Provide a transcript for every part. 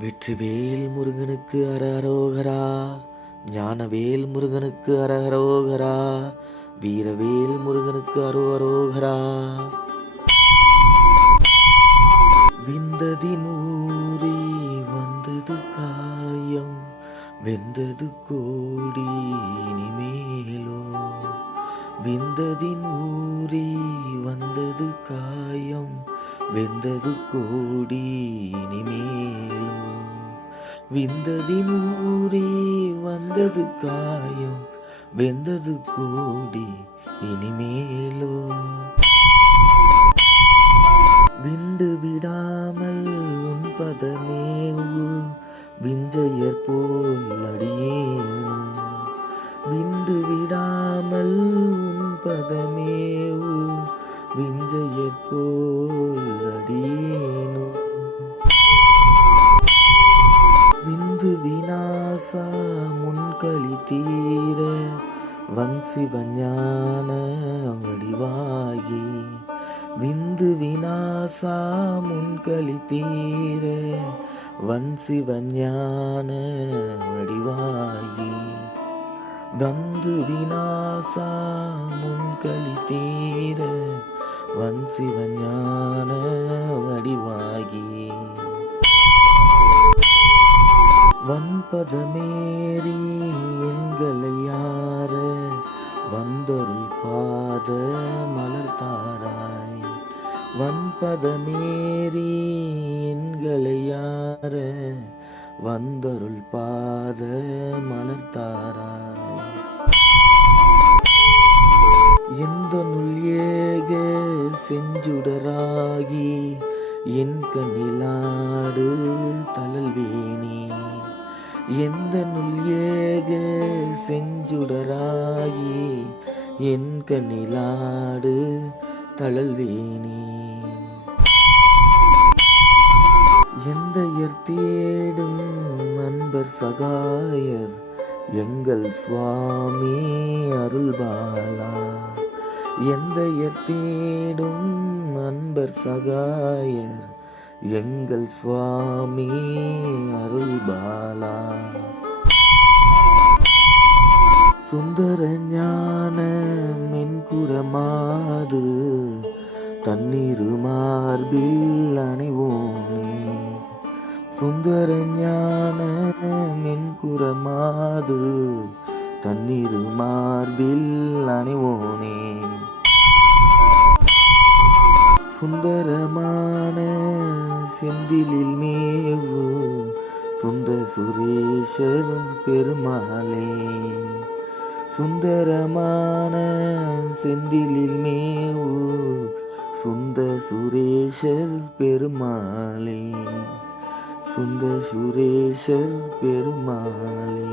வெற்றிவேல் முருகனுக்கு அரஹரோகரா. ஞானவேல் முருகனுக்கு அரஹரோகரா. வீரவேல் முருகனுக்கு அரோகரா. விந்ததினூரே வந்தது காயம், வெந்தது கோடி இனிமேலோ. விந்ததினூரே வந்தது காயம், வெந்தது கோடி இனிமேலோ. விந்ததினூரே வந்தது காயம், வெந்தது கோடி இனிமேலோ. விண்டு விடாமல் உன் பதமேவு, விஞ்சையர் போல் அடியேனும். விண்டு விடாமல் உன் பதமேவு, விஞ்சையர் போல் அடியேனும். விந்து விநாசா முன்களி தீர, வன்சிவஞான வடிவாகி. விந்து விநாசா முன்களி தீர, வன்சிவஞான வடிவாகி. வந்து விநாசா முன்களி தீர, வன்சிவஞான வடிவாகி. வன்பதமேறி எங்களை யார, வந்தொருள் பாத மலர்த்தாராய். வன்பதமேறி எங்களை யார, வந்தொருள் பாத மலர்த்தாராய். எந்த நுள் ஏக செஞ்சுடராகி, என் கண்ணிலாடு தளல்வேணி. எந்த நுள் ஏக செஞ்சுடராகி, என் கண்ணிலாடு தளல்வேணி. எந்தையர் தேடும் அன்பர் சகாயர், எங்கள் சுவாமி அருள்பாலா. எந்தையர் தேடும் அன்பர் சகாயர், எங்கள் சுவாமி அருள்பாலா. சுந்தர ஞான மென்குரமாது, தண்ணீரு மார்பில் அணைவோனே. சுந்தர ஞான மென்குரமாது, தண்ணீரு மார்பில் அணைவோனே. சுந்தரமான செந்திலில் மேவு, சுந்தர சுரேஷர் பெருமாளே. சுந்தரமான செந்திலில் மேவு, சுந்தர சுரேஷர் பெருமாளே. சுந்தர சுரேஷர் பெருமாளே.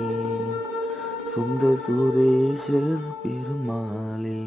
சுந்தர சுரேஷர் பெருமாளே.